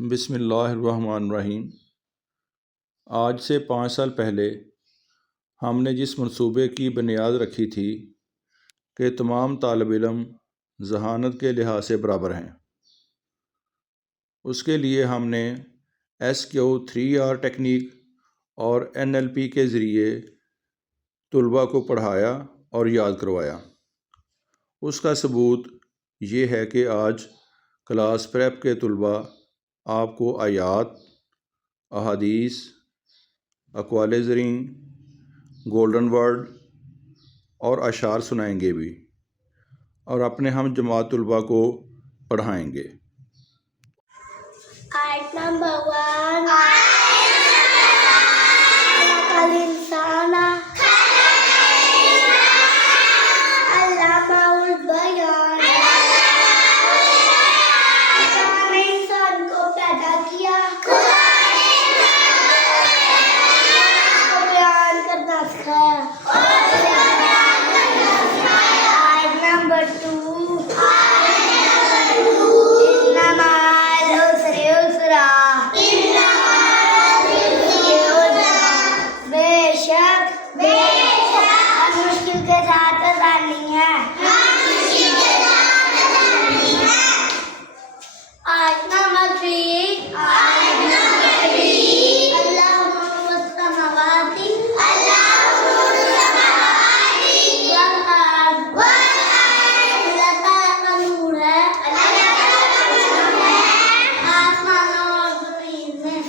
बिस्मिल्लाहिर्रहमानिर्रहीम। आज से 5 साल पहले हमने जिस मंसूबे की बुनियाद रखी थी कि तमाम तालिब इल्म ज़हानत के लिहाज से बराबर हैं, उसके लिए हमने SQ3R टेक्निक और NLP के ज़रिए तुलबा को पढ़ाया और याद करवाया। उसका सबूत ये है कि आज क्लास प्रेप के तुलबा आपको आयात, अहादीस, अक़वाले ज़रीन, गोल्डन वर्ड और अशार सुनाएंगे भी और अपने हम जमात तुलबा को पढ़ाएंगे। आयत नंबर 1 खलक़ल इंसाना अल्लमहुल बयान। खुदा ने इंसान को पैदा किया, उसको बयान करना सिखाया। आयत नंबर 2 मुश्किल के साथ आसानी है। आयत नंबर 3 अल्लाह मुस्तमावाती अल्लाह ताला का नूर है आसमान और ज़मीन में।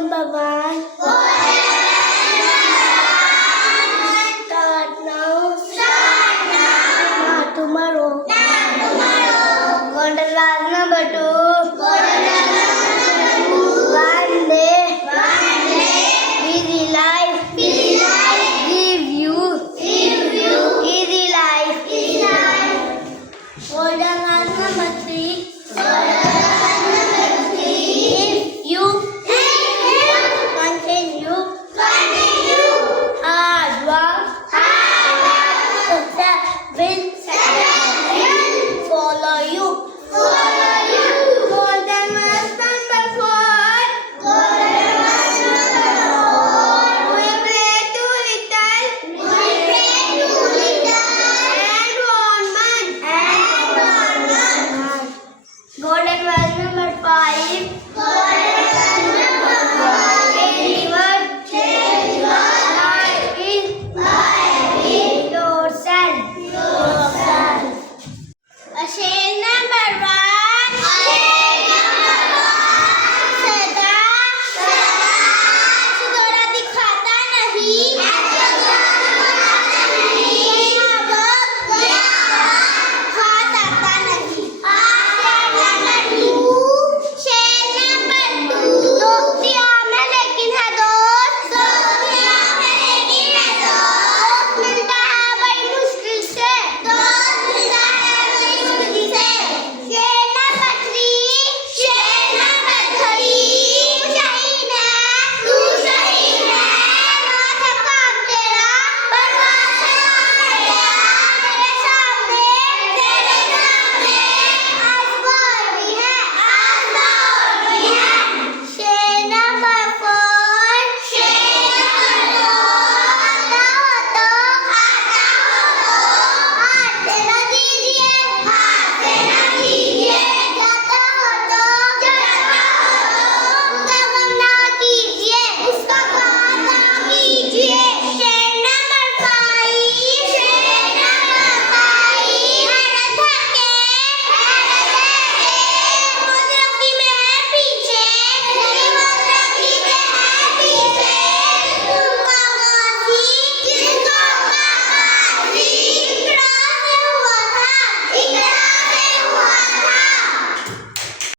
नंबर 1